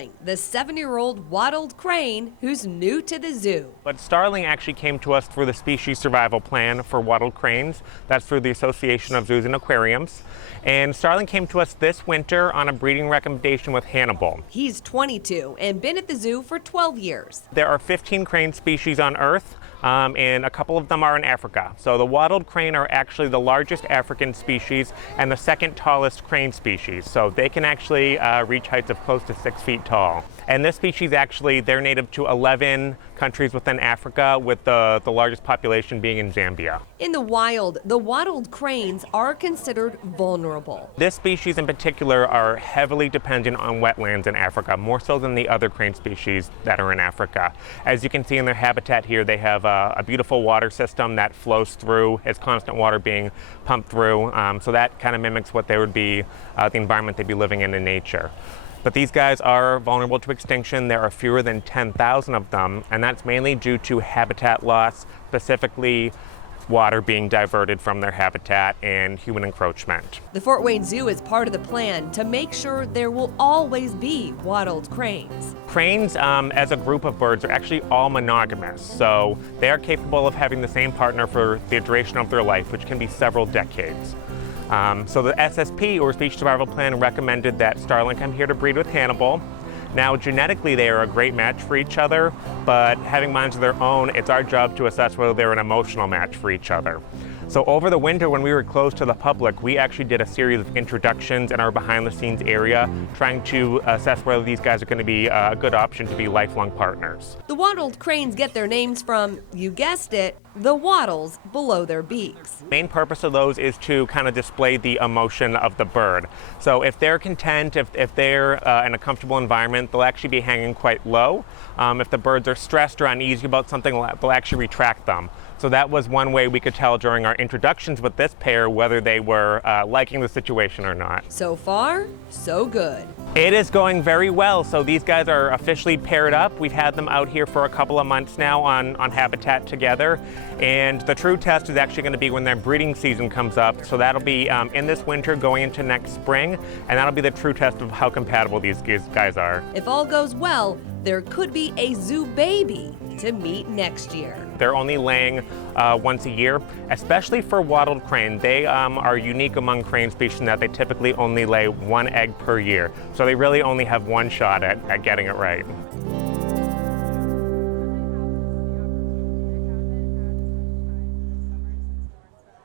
Starling, the 7-year-old wattled crane who's new to the zoo. But Starling actually came to us through the species survival plan for wattled cranes. That's through the Association of Zoos and Aquariums. And Starling came to us this winter on a breeding recommendation with Hannibal. He's 22 and been at the zoo for 12 years. There are 15 crane species on Earth, and a couple of them are in Africa. So the wattled crane are actually the largest African species and the second tallest crane species. So they can actually reach heights of close to 6 feet tall. And this species actually, they're native to 11 countries within Africa, with the largest population being in Zambia. In the wild, the wattled cranes are considered vulnerable. This species in particular are heavily dependent on wetlands in Africa, more so than the other crane species that are in Africa. As you can see in their habitat here, they have a beautiful water system that flows through. It's constant water being pumped through, so that kind of mimics what they would be, the environment they'd be living in nature. But these guys are vulnerable to extinction. There are fewer than 10,000 of them, and that's mainly due to habitat loss, specifically water being diverted from their habitat and human encroachment. The Fort Wayne Zoo is part of the plan to make sure there will always be wattled cranes. Cranes, as a group of birds, are actually all monogamous, so they are capable of having the same partner for the duration of their life, which can be several decades. So the SSP, or Species Survival Plan, recommended that Starling come here to breed with Hannibal. Now, genetically, they are a great match for each other, but having minds of their own, it's our job to assess whether they're an emotional match for each other. So over the winter, when we were closed to the public, we actually did a series of introductions in our behind-the-scenes area, trying to assess whether these guys are going to be a good option to be lifelong partners. The wattled cranes get their names from, you guessed it, the wattles below their beaks. The main purpose of those is to kind of display the emotion of the bird. So if they're content, if they're in a comfortable environment, they'll actually be hanging quite low. If the birds are stressed or uneasy about something, they'll actually retract them. So that was one way we could tell during our introductions with this pair whether they were liking the situation or not. So far, so good. It is going very well. So these guys are officially paired up. We've had them out here for a couple of months now on habitat together. And the true test is actually going to be when their breeding season comes up. So that'll be in this winter going into next spring. And that'll be the true test of how compatible these guys are. If all goes well, there could be a zoo baby to meet next year. They're only laying once a year, especially for wattled crane. They are unique among crane species in that they typically only lay one egg per year. So they really only have one shot at getting it right.